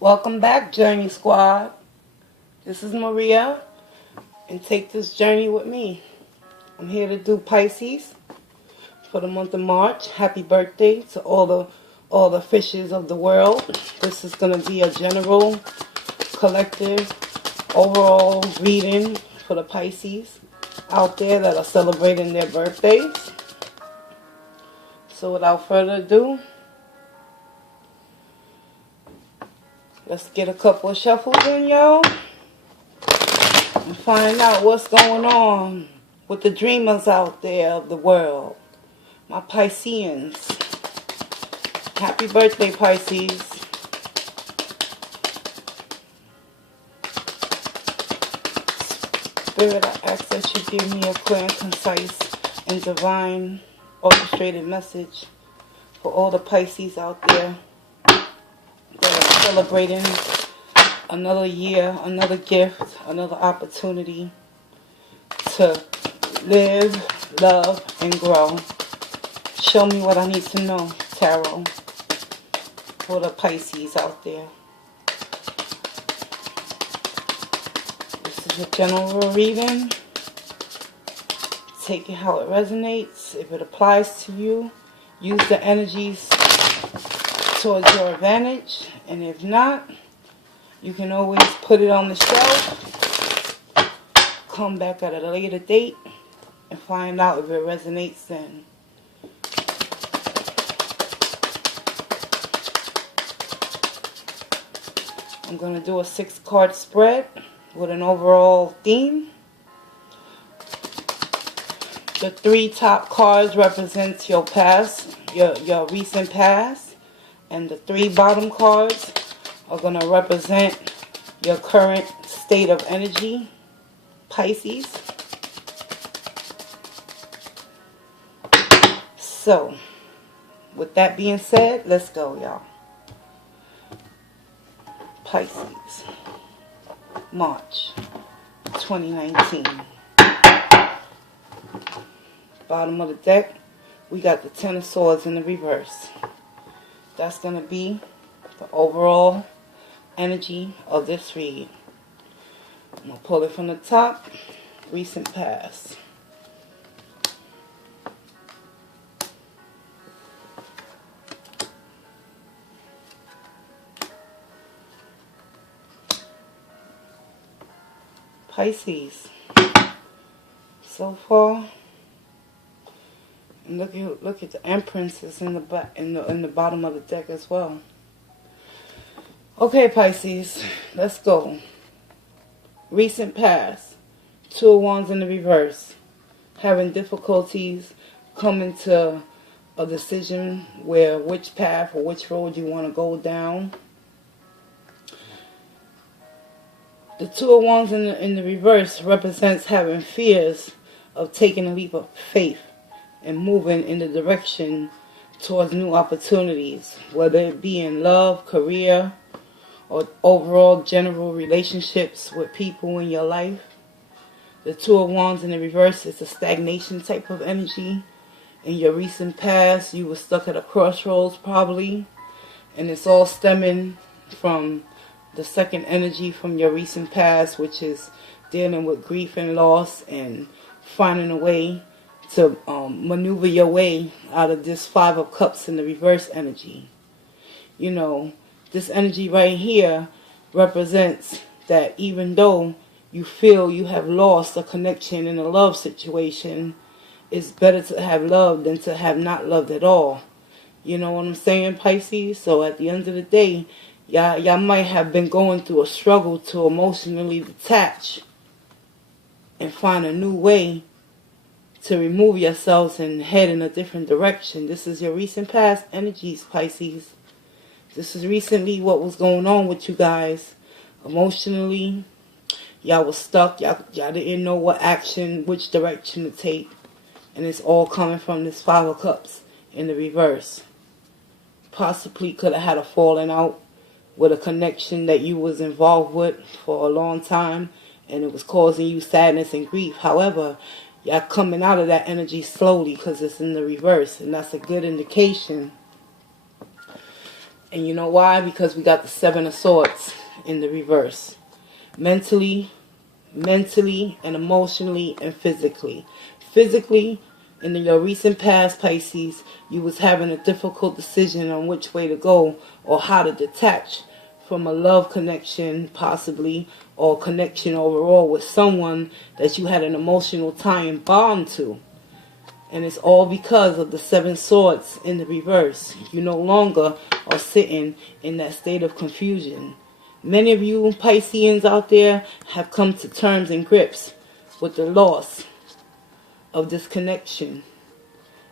Welcome back, Journey Squad. This is Maria, and take this journey with me. I'm here to do Pisces for the month of March. Happy birthday to all the fishes of the world. This is going to be a general, collective, overall reading for the Pisces out there that are celebrating their birthdays. So without further ado, let's get a couple of shuffles in, y'all, and find out what's going on with the dreamers out there of the world. My Pisceans. Happy birthday, Pisces. Spirit, I ask that you give me a clear and concise and divine orchestrated message for all the Pisces out there that are celebrating another year, another gift, another opportunity to live, love, and grow. Show me what I need to know, Tarot, for the Pisces out there. This is a general reading. Take it how it resonates. If it applies to you, use the energies towards your advantage. And if not, you can always put it on the shelf, come back at a later date, and find out if it resonates then. I'm going to do a 6-card spread with an overall theme. The 3 top cards represent your past, your recent past, and the 3 bottom cards are going to represent your current state of energy, Pisces. So, with that being said, let's go, y'all. Pisces, March 2019. Bottom of the deck, we got the 10 of Swords in the reverse. That's going to be the overall energy of this read. I'm going to pull it from the top, recent past. Pisces. So far, and look at the Empresses in the bottom of the deck as well. Okay, Pisces, let's go. Recent past, 2 of Wands in the reverse. Having difficulties coming to a decision where which path or which road you want to go down. The 2 of Wands in the reverse represents having fears of taking a leap of faith and moving in the direction towards new opportunities, whether it be in love, career, or overall general relationships with people in your life. The 2 of Wands in the reverse is a stagnation type of energy. In your recent past, you were stuck at a crossroads probably, and it's all stemming from the second energy from your recent past, which is dealing with grief and loss and finding a way to maneuver your way out of this 5 of Cups in the reverse energy. You know, this energy right here represents that even though you feel you have lost a connection in a love situation, it's better to have loved than to have not loved at all. You know what I'm saying, Pisces? So at the end of the day, y'all might have been going through a struggle to emotionally detach and find a new way to remove yourselves and head in a different direction. This is your recent past energies, Pisces. This is recently what was going on with you guys. Emotionally, y'all was stuck. Y'all didn't know what action, which direction to take. And it's all coming from this 5 of Cups in the reverse. Possibly could have had a falling out with a connection that you was involved with for a long time, and it was causing you sadness and grief. However, y'all coming out of that energy slowly because it's in the reverse, and that's a good indication And you know why? Because we got the Seven of Swords in the reverse. Mentally, and emotionally, and physically. Physically, in your recent past, Pisces, you was having a difficult decision on which way to go or how to detach from a love connection, possibly, or connection overall with someone that you had an emotional tie and bond to. And it's all because of the Seven Swords in the reverse. You no longer are sitting in that state of confusion. Many of you Pisceans out there have come to terms and grips with the loss of this connection.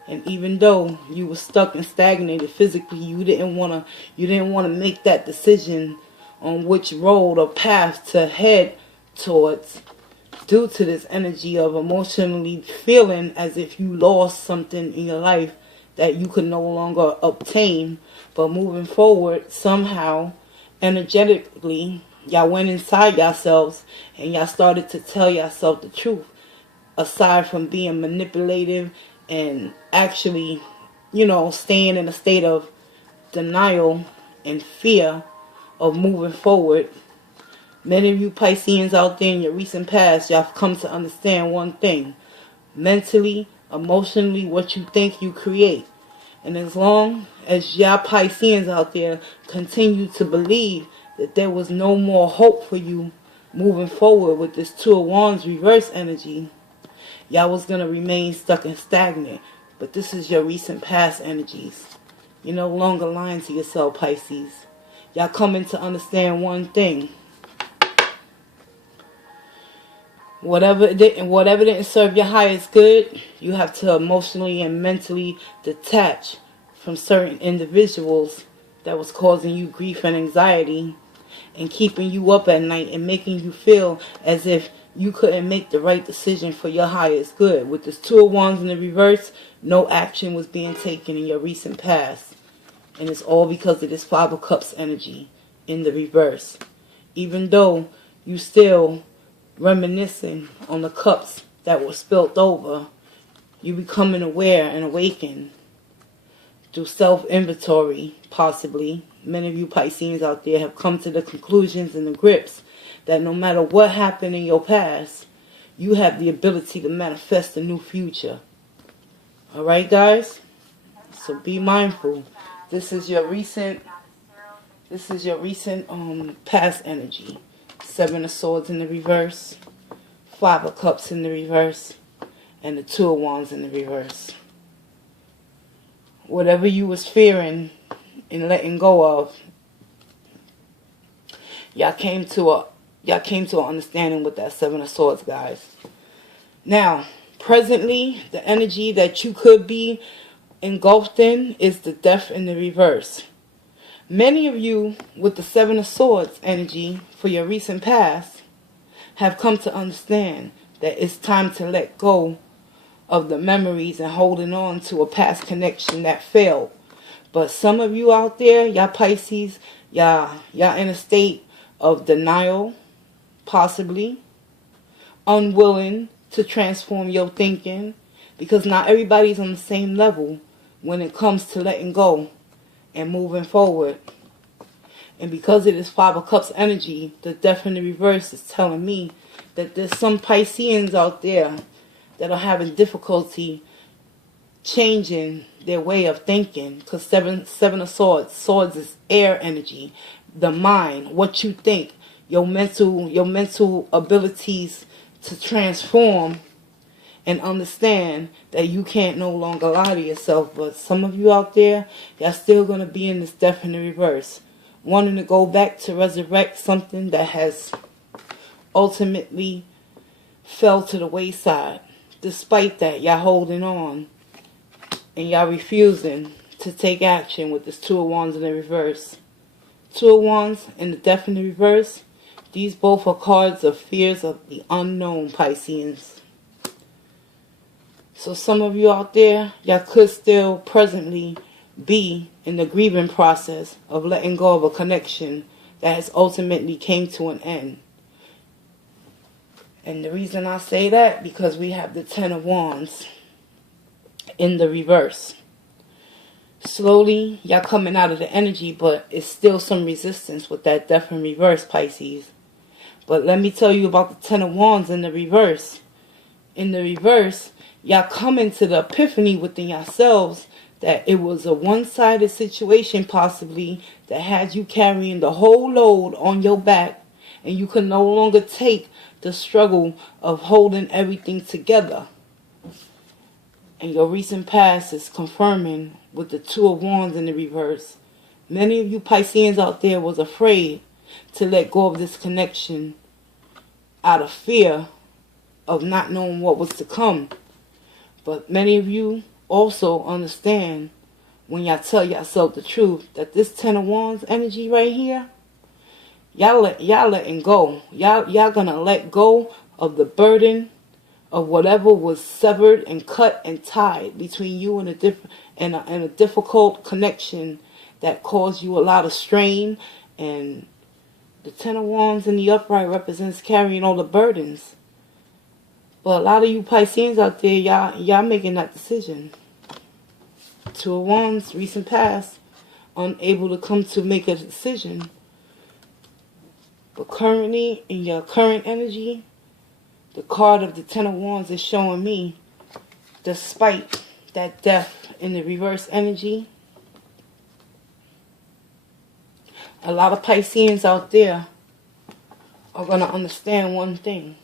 And even though you were stuck and stagnated physically, you didn't want to make that decision on which road or path to head towards, due to this energy of emotionally feeling as if you lost something in your life that you could no longer obtain. But moving forward, somehow, energetically, y'all went inside yourselves and y'all started to tell yourself the truth. Aside from being manipulative and actually, staying in a state of denial and fear of moving forward. Many of you Pisceans out there in your recent past, y'all have come to understand one thing. Mentally, emotionally, what you think you create. And as long as y'all Pisceans out there continue to believe that there was no more hope for you moving forward with this Two of Wands reverse energy, y'all was going to remain stuck and stagnant. But this is your recent past energies. You're no longer lying to yourself, Pisces. Y'all coming to understand one thing. Whatever didn't serve your highest good, you have to emotionally and mentally detach from certain individuals that was causing you grief and anxiety and keeping you up at night and making you feel as if you couldn't make the right decision for your highest good. With this Two of Wands in the reverse, no action was being taken in your recent past. And it's all because of this Five of Cups energy in the reverse. Even though you still reminiscing on the cups that were spilt over, you becoming aware and awakened through self-inventory, possibly. Many of you Pisceans out there have come to the conclusions and the grips that no matter what happened in your past, you have the ability to manifest a new future. Alright, guys? So be mindful. This is your recent past energy. Seven of Swords in the reverse, Five of Cups in the reverse, and the Two of Wands in the reverse. Whatever you was fearing and letting go of, y'all came to an understanding with that Seven of Swords, guys. Now, presently, the energy that you could be engulfed in is the Death in the reverse. Many of you with the Seven of Swords energy for your recent past have come to understand that it's time to let go of the memories and holding on to a past connection that failed. But some of you out there, y'all Pisces, y'all in a state of denial, possibly, unwilling to transform your thinking, because not everybody's on the same level when it comes to letting go and moving forward. And because it is Five of Cups energy, the Death in the reverse is telling me that there's some Pisceans out there that are having difficulty changing their way of thinking. Because seven of swords is air energy, the mind, what you think, your mental abilities to transform and understand that you can't no longer lie to yourself. But some of you out there, y'all still going to be in this Death in the reverse, wanting to go back to resurrect something that has ultimately fell to the wayside. Despite that, y'all holding on and y'all refusing to take action with this Two of Wands in the reverse. Two of Wands and the Death in the reverse, these both are cards of fears of the unknown, Pisceans. So some of you out there, y'all could still presently be in the grieving process of letting go of a connection that has ultimately came to an end. And the reason I say that, because we have the Ten of Wands in the reverse. Slowly, y'all coming out of the energy, but it's still some resistance with that death in reverse, Pisces. But let me tell you about the Ten of Wands in the reverse. In the reverse, y'all coming to the epiphany within yourselves that it was a one-sided situation possibly that had you carrying the whole load on your back, and you could no longer take the struggle of holding everything together. And your recent past is confirming with the Two of Wands in the reverse. Many of you Pisceans out there was afraid to let go of this connection out of fear of not knowing what was to come. But many of you also understand when y'all tell yourself the truth that this Ten of Wands energy right here, y'all letting go. Y'all gonna let go of the burden of whatever was severed and cut and tied between you and a difficult connection that caused you a lot of strain. And the Ten of Wands in the upright represents carrying all the burdens. But a lot of you Pisceans out there, y'all making that decision. Two of Wands, recent past, unable to come to make a decision. But currently, in your current energy, the card of the Ten of Wands is showing me, despite that death in the reverse energy, a lot of Pisceans out there are going to understand one thing,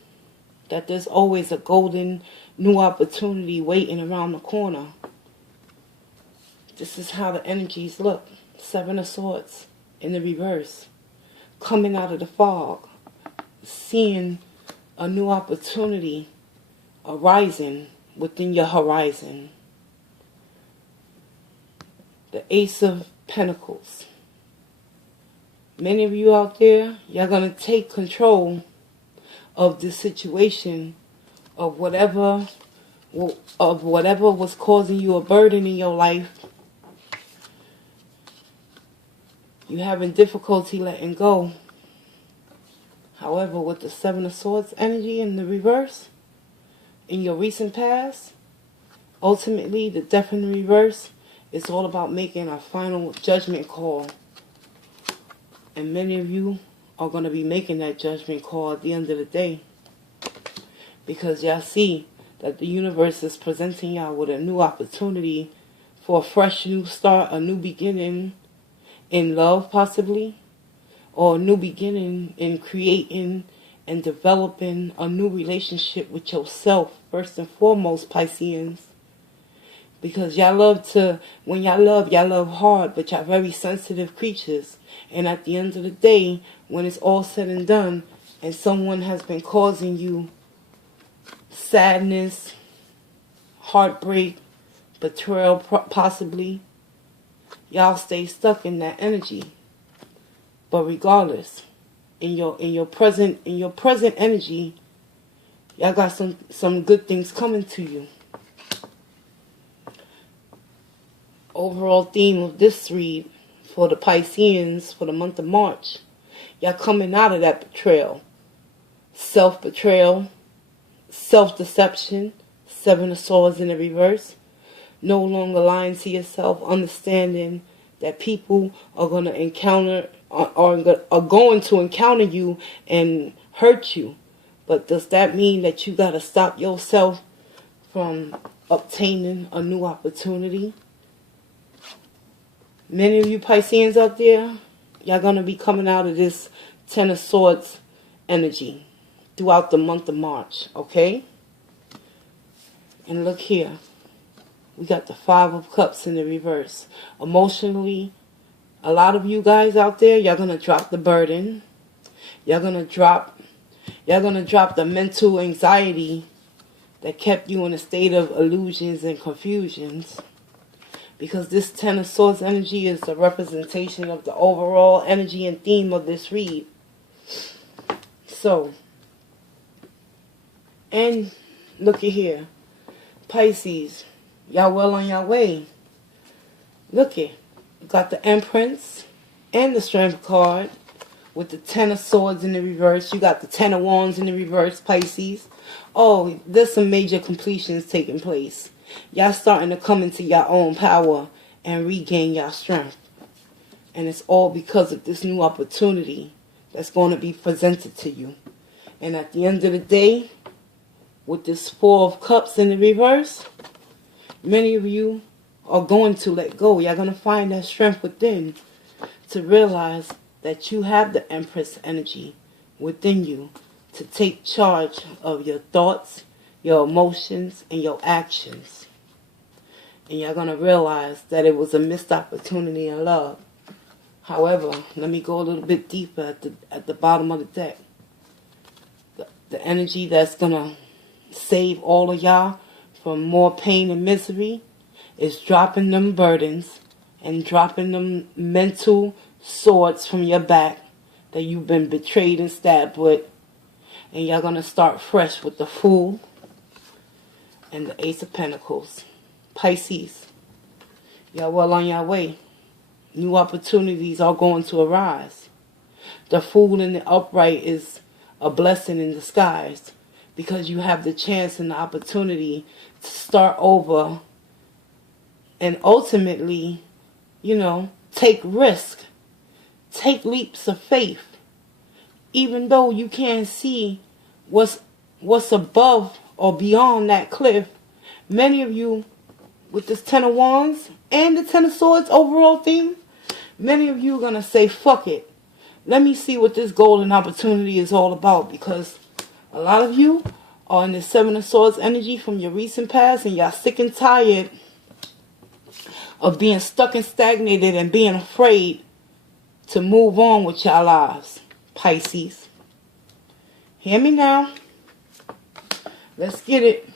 that there's always a golden new opportunity waiting around the corner. This is how the energies look. Seven of Swords in the reverse. Coming out of the fog. Seeing a new opportunity arising within your horizon. The Ace of Pentacles. Many of you out there, y'all going to take control of this situation, of whatever was causing you a burden in your life. You having difficulty letting go. However, with the Seven of Swords energy in the reverse, in your recent past, ultimately the death in the reverse is all about making a final judgment call. And many of you are going to be making that judgment call at the end of the day. Because y'all see that the universe is presenting y'all with a new opportunity for a fresh new start, a new beginning in love possibly, or a new beginning in creating and developing a new relationship with yourself, first and foremost, Pisceans. Because y'all love to, when y'all love hard, but y'all very sensitive creatures. And at the end of the day, when it's all said and done, and someone has been causing you sadness, heartbreak, betrayal possibly, y'all stay stuck in that energy. But regardless, in your present energy, y'all got some good things coming to you. Overall theme of this read for the Pisceans for the month of March, y'all coming out of that betrayal, self-betrayal, self-deception, Seven of Swords in the reverse. No longer lying to yourself, understanding that people are going to encounter are going to encounter you and hurt you. But does that mean that you got to stop yourself from obtaining a new opportunity? Many of you Pisceans out there, y'all going to be coming out of this Ten of Swords energy throughout the month of March, okay? And look here. We got the Five of Cups in the reverse. Emotionally, a lot of you guys out there, y'all going to drop the burden. Y'all going to drop the mental anxiety that kept you in a state of illusions and confusions. Because this Ten of Swords energy is a representation of the overall energy and theme of this read. So, and looky here. Pisces, y'all well on your way. Looky. You got the Empress and the Strength card with the Ten of Swords in the reverse. You got the Ten of Wands in the reverse, Pisces. Oh, there's some major completions taking place. Y'all starting to come into your own power and regain your strength. And it's all because of this new opportunity that's going to be presented to you. And at the end of the day, with this Four of Cups in the reverse, many of you are going to let go. You're going to find that strength within to realize that you have the Empress energy within you to take charge of your thoughts, your emotions, and your actions. And you're going to realize that it was a missed opportunity in love. However, let me go a little bit deeper at the bottom of the deck. The energy that's going to save all of y'all from more pain and misery is dropping them burdens and dropping them mental swords from your back that you've been betrayed and stabbed with. And you're going to start fresh with the Fool and the Ace of Pentacles. Pisces, y'all well on your way. New opportunities are going to arise. The Fool in the upright is a blessing in disguise because you have the chance and the opportunity to start over and ultimately, take risk. Take leaps of faith. Even though you can't see what's above or beyond that cliff, many of you with this Ten of Wands and the Ten of Swords overall theme, many of you are going to say, fuck it. Let me see what this golden opportunity is all about, because a lot of you are in the Seven of Swords energy from your recent past and y'all sick and tired of being stuck and stagnated and being afraid to move on with your lives. Pisces, hear me now. Let's get it.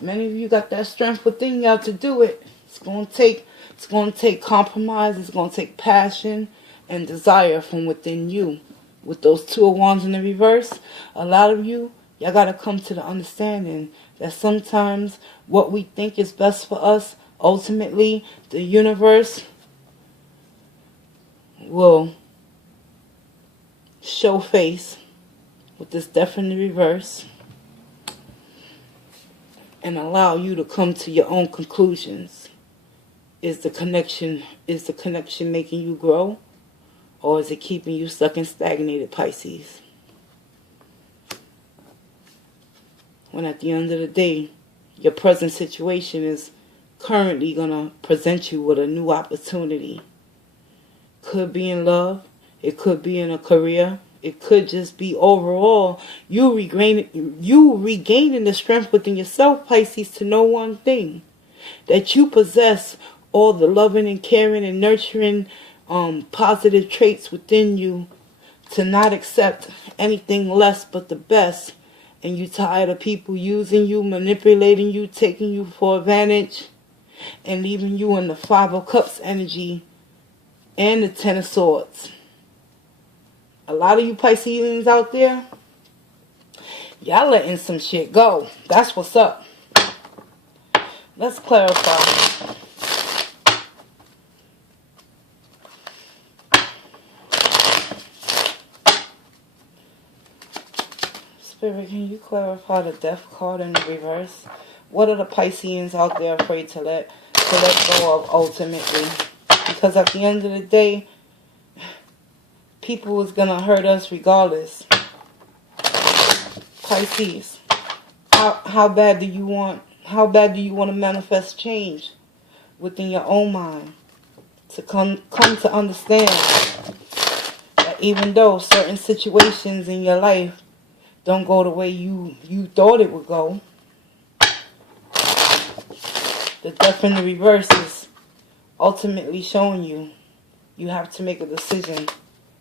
Many of you got that strength within y'all to do it. It's going to take compromise. It's going to take passion and desire from within you. With those Two of Wands in the reverse, a lot of y'all got to come to the understanding that sometimes what we think is best for us, ultimately, the universe will show face with this Death in the reverse and allow you to come to your own conclusions. Is the connection making you grow, or is it keeping you stuck and stagnated, Pisces? When at the end of the day, your present situation is currently going to present you with a new opportunity. Could be in love. It could be in a career. It could just be overall you regaining the strength within yourself, Pisces, to know one thing. That you possess all the loving and caring and nurturing positive traits within you to not accept anything less but the best. And you tired of people using you, manipulating you, taking you for advantage, and leaving you in the Five of Cups energy and the Ten of Swords. A lot of you Pisceans out there, y'all letting some shit go. That's what's up. Let's clarify. Spirit, can you clarify the Death card in the reverse? What are the Pisceans out there afraid to let go of ultimately? Because at the end of the day, people is gonna hurt us regardless. Pisces, how bad do you want to manifest change within your own mind to come to understand that even though certain situations in your life don't go the way you thought it would go, the Death in the reverse is ultimately showing you have to make a decision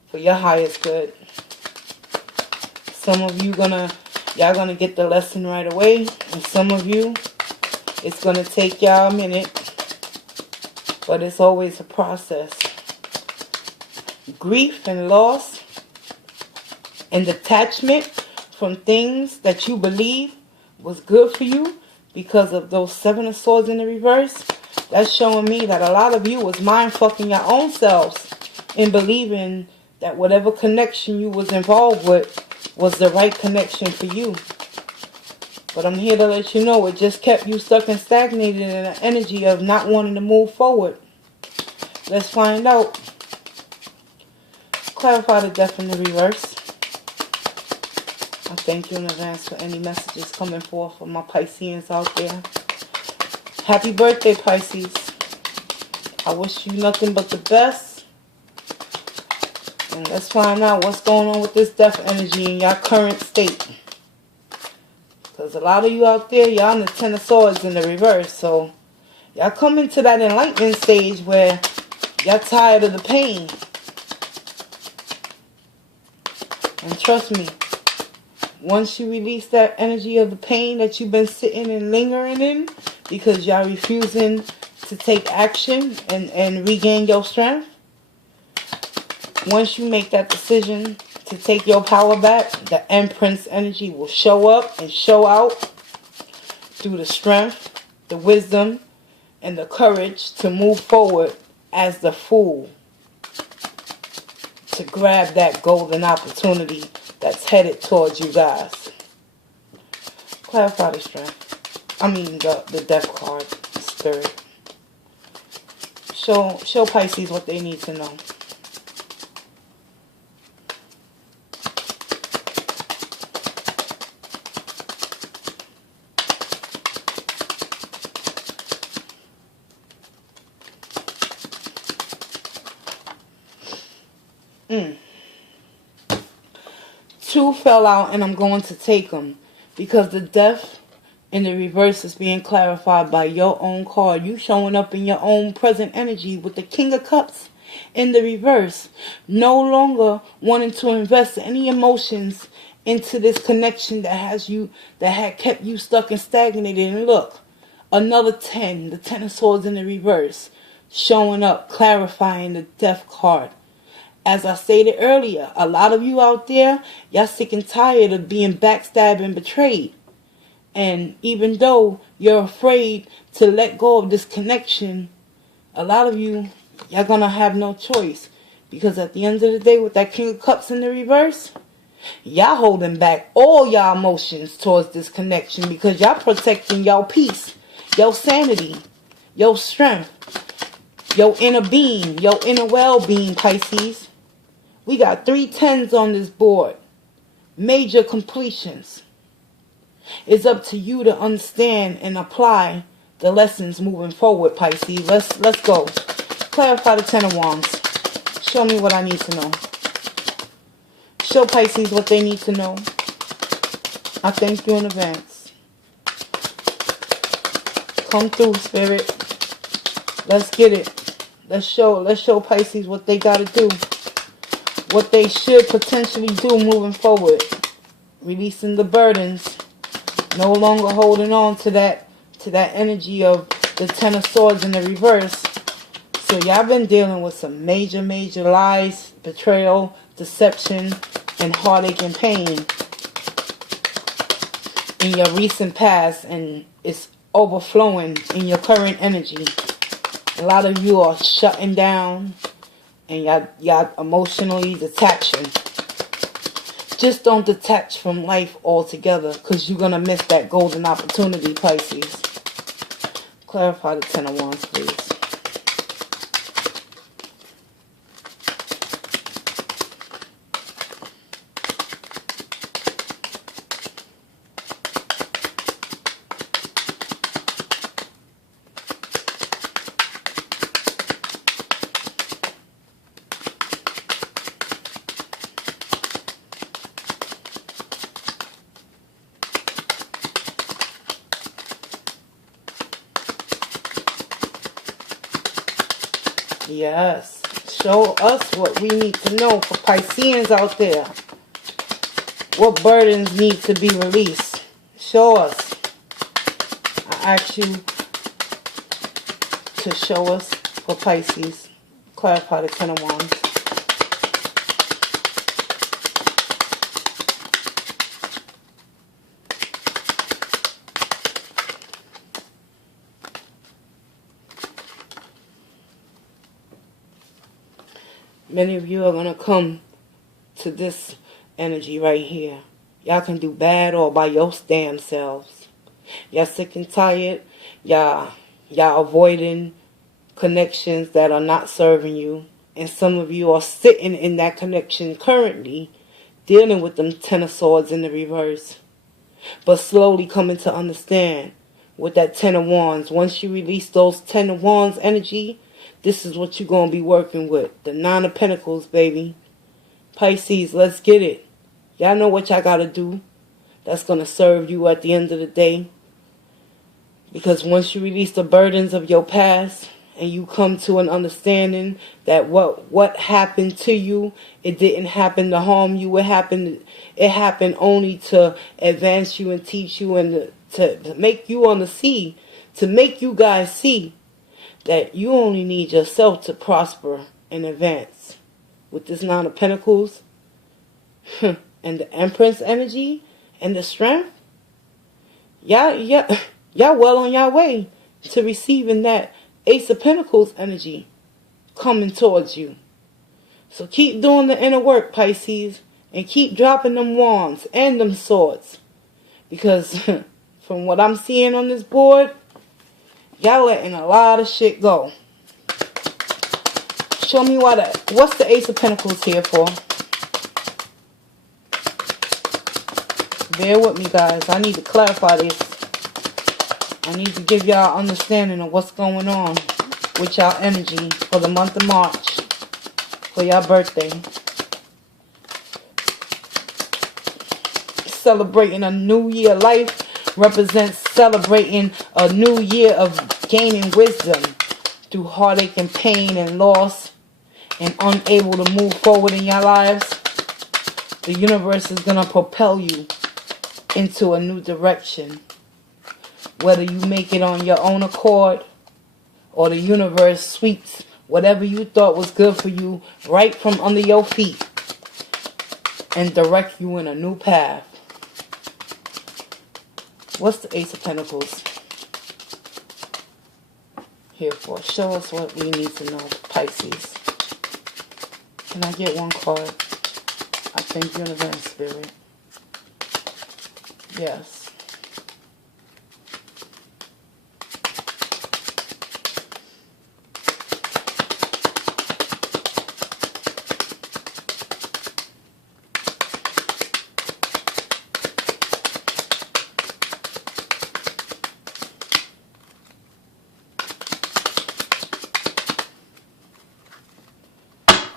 for your highest good. Some of y'all gonna get the lesson right away, and some of you, it's gonna take y'all a minute, but it's always a process. Grief and loss and detachment from things that you believe was good for you because of those Seven of Swords in the reverse, that's showing me that a lot of you was mind fucking your own selves in believing that whatever connection you was involved with was the right connection for you. But I'm here to let you know it just kept you stuck and stagnated in an energy of not wanting to move forward. Let's find out. Clarify the death in the reverse. I thank you in advance for any messages coming forth from my Pisceans out there. Happy birthday, Pisces. I wish you nothing but the best. And let's find out what's going on with this death energy in your current state. Because a lot of you out there, y'all in the Ten of Swords in the reverse. So, y'all come into that enlightenment stage where y'all tired of the pain. And trust me, once you release that energy of the pain that you've been sitting and lingering in, because y'all refusing to take action and regain your strength, once you make that decision to take your power back, the Empress energy will show up and show out through the strength, the wisdom, and the courage to move forward as the Fool, to grab that golden opportunity that's headed towards you guys. Clarify the strength. I mean the death card, Spirit. Show Pisces what they need to know. Two fell out and I'm going to take them because the death in the reverse is being clarified by your own card. You showing up in your own present energy with the King of Cups in the reverse. No longer wanting to invest any emotions into this connection that had kept you stuck and stagnated. And look, another 10, the Ten of Swords in the reverse, showing up, clarifying the death card. As I stated earlier, a lot of you out there, y'all sick and tired of being backstabbed and betrayed. And even though you're afraid to let go of this connection, a lot of you, y'all gonna have no choice. Because at the end of the day, with that King of Cups in the reverse, y'all holding back all y'all emotions towards this connection because y'all protecting your peace, your sanity, your strength, your inner being, your inner well-being, Pisces. We got 3 10s on this board. Major completions. It's up to you to understand and apply the lessons moving forward, Pisces. Let's go. Clarify the Ten of Wands. Show me what I need to know. Show Pisces what they need to know. I thank you in advance. Come through, Spirit. Let's get it. Let's show Pisces what they gotta do. What they should potentially do moving forward. Releasing the burdens. No longer holding on to that energy of the Ten of Swords in the reverse. So y'all been dealing with some major lies, betrayal, deception, and heartache and pain in your recent past, and it's overflowing in your current energy. A lot of you are shutting down and y'all emotionally detaching. Just don't detach from life altogether, because you're going to miss that golden opportunity, Pisces. Clarify the Ten of Wands, please. Yes. Show us what we need to know for Pisceans out there. What burdens need to be released. Show us. I ask you to show us for Pisces. Clarify the Ten of Wands. Many of you are going to come to this energy right here. Y'all can do bad all by your damn selves. Y'all sick and tired. Y'all avoiding connections that are not serving you. And some of you are sitting in that connection currently, dealing with them Ten of Swords in the reverse. But slowly coming to understand with that Ten of Wands. Once you release those Ten of Wands energy, this is what you're going to be working with. The Nine of Pentacles, baby. Pisces, let's get it. Y'all know what y'all got to do. That's going to serve you at the end of the day. Because once you release the burdens of your past and you come to an understanding that what happened to you, it didn't happen to harm you. It happened only to advance you and teach you and to make you to make you guys see that you only need yourself to prosper and advance. With this Nine of Pentacles and the Empress energy and the strength, y'all well on y'all way to receiving that Ace of Pentacles energy coming towards you. So keep doing the inner work, Pisces, and keep dropping them wands and them swords. Because from what I'm seeing on this board, y'all letting a lot of shit go. Show me what's the Ace of Pentacles here for? Bear with me, guys. I need to clarify this. I need to give y'all understanding of what's going on with y'all energy for the month of March, for y'all birthday. Celebrating a new year. Life represents celebrating a new year of gaining wisdom through heartache and pain and loss and unable to move forward in your lives. The universe is going to propel you into a new direction. Whether you make it on your own accord or the universe sweeps whatever you thought was good for you right from under your feet and direct you in a new path. What's the Ace of Pentacles here for? Show us what we need to know, Pisces. Can I get one card? I think Universe Spirit. Yes.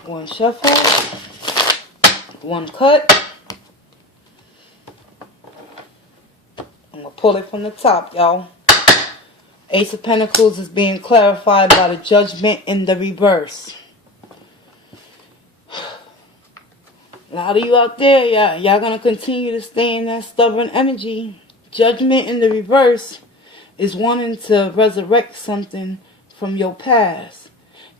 One shuffle, one cut. I'm going to pull it from the top, y'all. Ace of Pentacles is being clarified by the Judgment in the reverse. A lot of you out there, y'all going to continue to stay in that stubborn energy. Judgment in the reverse is wanting to resurrect something from your past.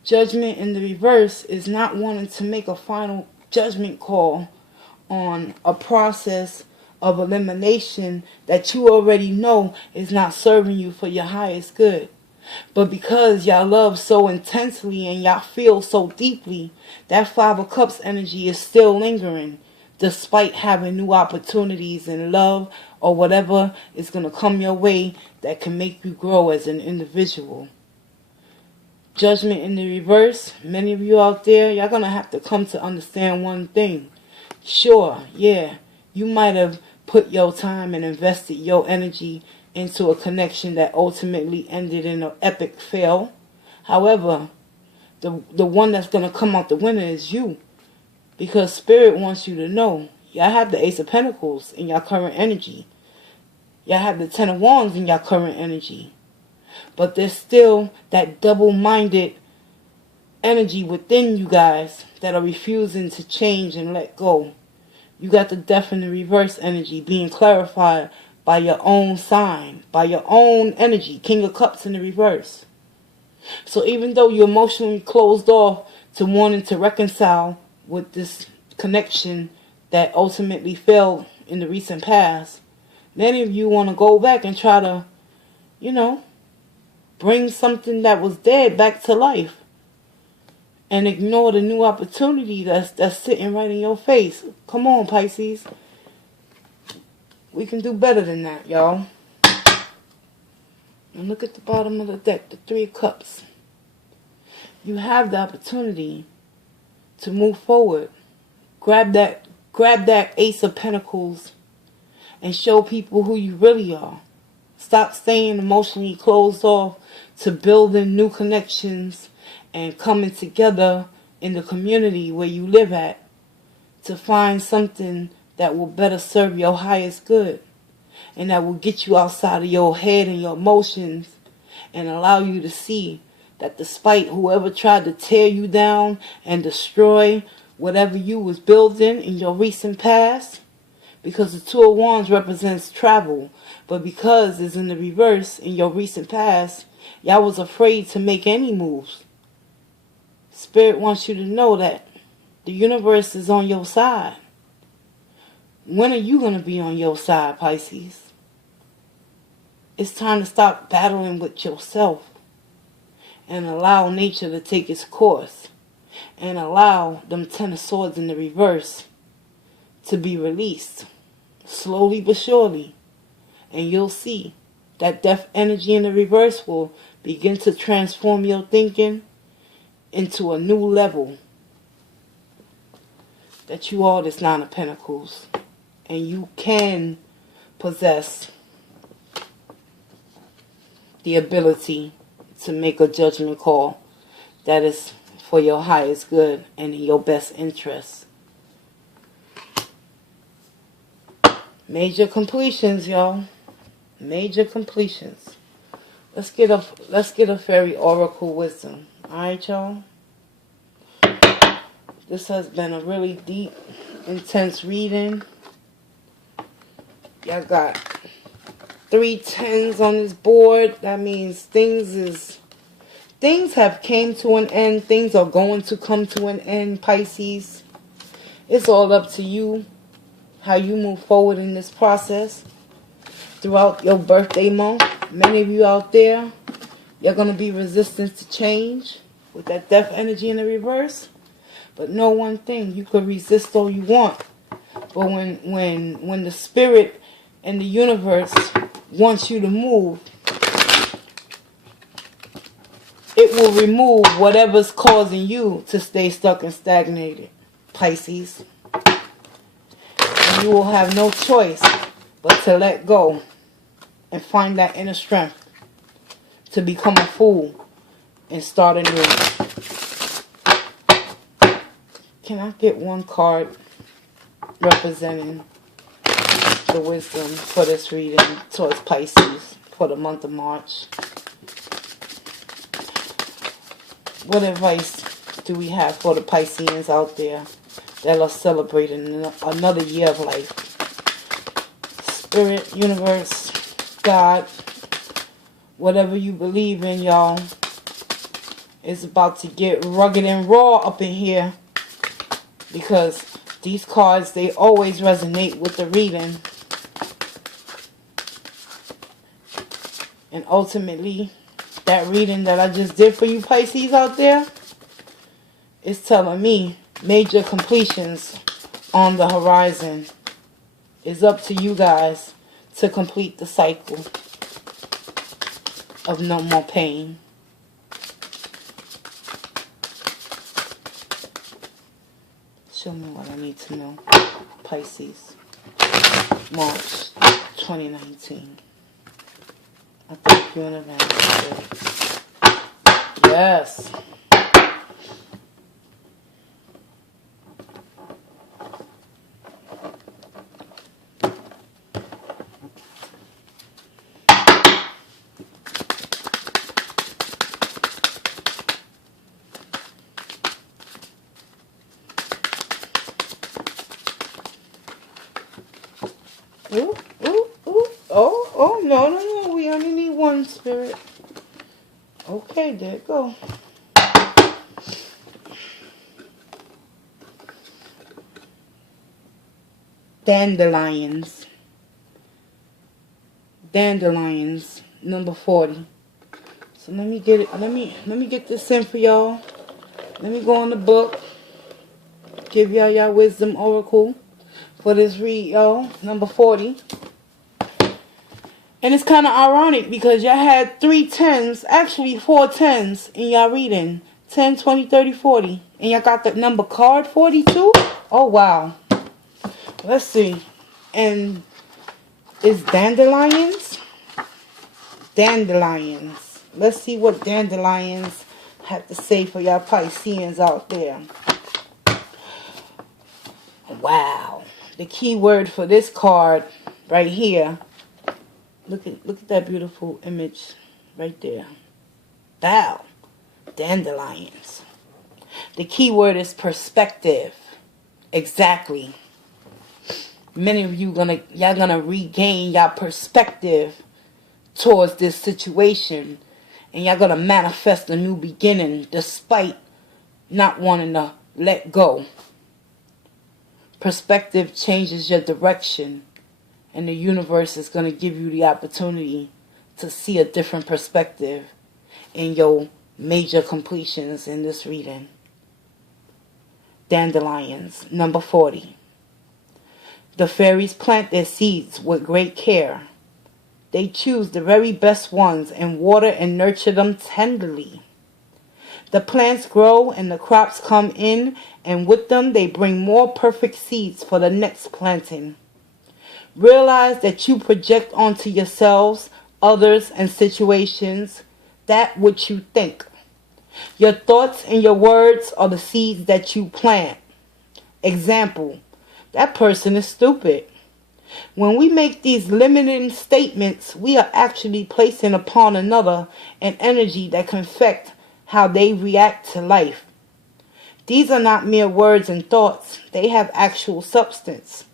Judgment in the reverse is not wanting to make a final judgment call on a process of elimination that you already know is not serving you for your highest good. But because y'all love so intensely and y'all feel so deeply, that Five of Cups energy is still lingering despite having new opportunities in love or whatever is going to come your way that can make you grow as an individual. Judgment in the reverse, many of you out there, y'all going to have to come to understand one thing. Sure, yeah, you might have put your time and invested your energy into a connection that ultimately ended in an epic fail. However, the one that's going to come out the winner is you. Because Spirit wants you to know, y'all have the Ace of Pentacles in your current energy. Y'all have the Ten of Wands in your current energy. But there's still that double-minded energy within you guys that are refusing to change and let go. You got the Death in the reverse energy being clarified by your own sign, by your own energy. King of Cups in the reverse. So even though you're emotionally closed off to wanting to reconcile with this connection that ultimately failed in the recent past, many of you want to go back and try to, bring something that was dead back to life and ignore the new opportunity that's sitting right in your face. Come on, Pisces. We can do better than that, y'all. And look at the bottom of the deck, the Three of Cups. You have the opportunity to move forward. Grab that Ace of Pentacles and show people who you really are. Stop staying emotionally closed off to building new connections and coming together in the community where you live at to find something that will better serve your highest good and that will get you outside of your head and your emotions and allow you to see that despite whoever tried to tear you down and destroy whatever you was building in your recent past, because the Two of Wands represents travel, but because it's in the reverse in your recent past, y'all was afraid to make any moves. Spirit wants you to know that the universe is on your side. When are you going to be on your side, Pisces? It's time to stop battling with yourself and allow nature to take its course and allow them Ten of Swords in the reverse to be released slowly but surely. And you'll see that death energy in the reverse will begin to transform your thinking into a new level. That you are this Nine of Pentacles and you can possess the ability to make a judgment call that is for your highest good and in your best interest. Major completions, y'all. Major completions. Let's get a fairy oracle wisdom. Alright, y'all. This has been a really deep, intense reading. Y'all got 3 tens on this board. That means things have came to an end. Things are going to come to an end, Pisces. It's all up to you how you move forward in this process throughout your birthday month. Many of you out there, you're going to be resistant to change with that death energy in the reverse. But know one thing, you could resist all you want. But when the spirit and the universe wants you to move, it will remove whatever's causing you to stay stuck and stagnated, Pisces. And you will have no choice but to let go and find that inner strength to become a fool and start anew. Can I get one card representing the wisdom for this reading towards Pisces for the month of March? What advice do we have for the Pisceans out there that are celebrating another year of life? Spirit, universe, God, whatever you believe in, y'all, is about to get rugged and raw up in here. Because these cards, they always resonate with the reading. And ultimately, that reading that I just did for you Pisces out there is telling me major completions on the horizon. It's up to you guys to complete the cycle of no more pain. Show me what I need to know. Pisces. March 2019. I thank you in advance. Yes. Ooh, ooh, ooh. Oh, no. We only need one, Spirit. Okay, there it go. Dandelions. Dandelions, number 40. So let me get it. Let me get this in for y'all. Let me go on the book. Give y'all wisdom oracle for this read, y'all. Number 40. And it's kind of ironic because y'all had 3 10s, actually 4 10s in y'all reading. 10, 20, 30, 40. And y'all got the number card 42? Oh, wow. Let's see. And it's dandelions? Dandelions. Let's see what dandelions have to say for y'all Pisceans out there. Wow. The key word for this card right here. Look at that beautiful image right there. Wow. Dandelions. The key word is perspective. Exactly. Many of y'all gonna regain y'all perspective towards this situation, and y'all gonna manifest a new beginning despite not wanting to let go. Perspective changes your direction, and the universe is gonna give you the opportunity to see a different perspective in your major completions in this reading. Dandelions, number 40. The fairies plant their seeds with great care. They choose the very best ones and water and nurture them tenderly. The plants grow and the crops come in, and with them they bring more perfect seeds for the next planting. Realize that you project onto yourselves, others, and situations that which you think. Your thoughts and your words are the seeds that you plant. Example, that person is stupid. When we make these limiting statements, we are actually placing upon another an energy that can affect how they react to life. These are not mere words and thoughts. They have actual substance.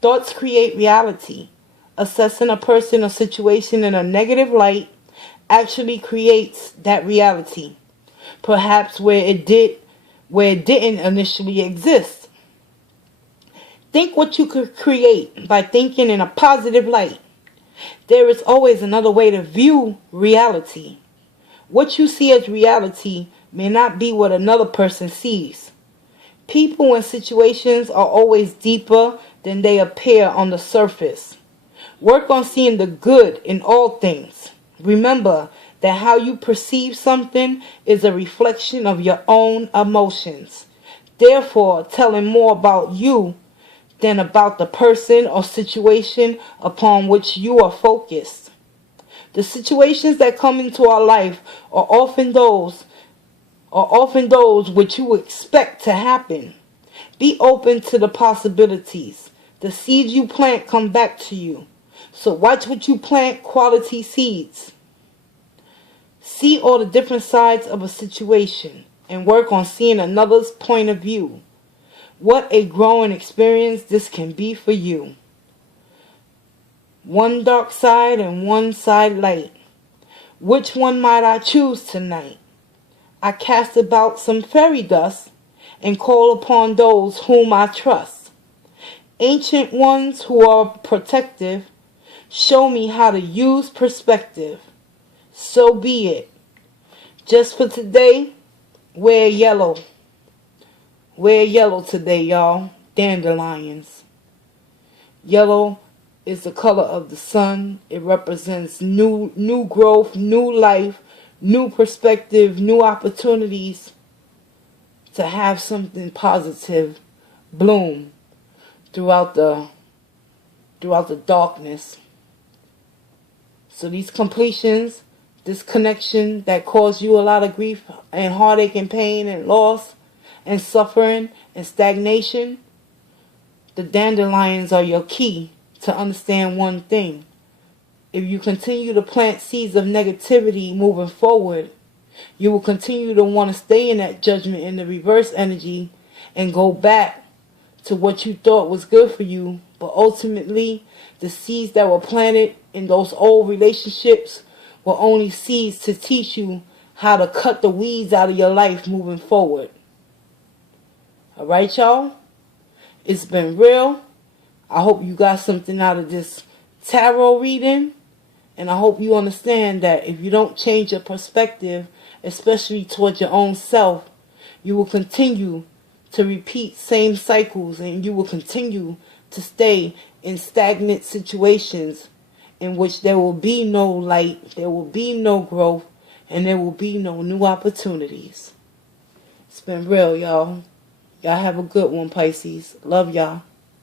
Thoughts create reality. Assessing a person or situation in a negative light actually creates that reality. Perhaps where it didn't initially exist. Think what you could create by thinking in a positive light. There is always another way to view reality. What you see as reality may not be what another person sees. People and situations are always deeper than they appear on the surface. Work on seeing the good in all things. Remember that how you perceive something is a reflection of your own emotions. Therefore, telling more about you than about the person or situation upon which you are focused. The situations that come into our life are often those which you expect to happen. Be open to the possibilities. The seeds you plant come back to you. So watch what you plant, quality seeds. See all the different sides of a situation and work on seeing another's point of view. What a growing experience this can be for you. One dark side and one side light. Which one might I choose tonight? I cast about some fairy dust and call upon those whom I trust. Ancient ones who are protective, show me how to use perspective. So be it. Just for today, wear yellow. Wear yellow today, y'all. Dandelions. Yellow is the color of the sun. It represents new growth, new life, new perspective, new opportunities to have something positive bloom throughout the darkness. So these completions, this connection that caused you a lot of grief and heartache and pain and loss and suffering and stagnation, the dandelions are your key to understand one thing. If you continue to plant seeds of negativity moving forward, you will continue to want to stay in that judgment in the reverse energy and go back to what you thought was good for you. But ultimately, the seeds that were planted in those old relationships were only seeds to teach you how to cut the weeds out of your life moving forward. Alright, y'all? It's been real. I hope you got something out of this tarot reading. And I hope you understand that if you don't change your perspective, especially towards your own self, you will continue to repeat same cycles and you will continue to stay in stagnant situations in which there will be no light, there will be no growth, and there will be no new opportunities. It's been real, y'all. Y'all have a good one, Pisces. Love y'all.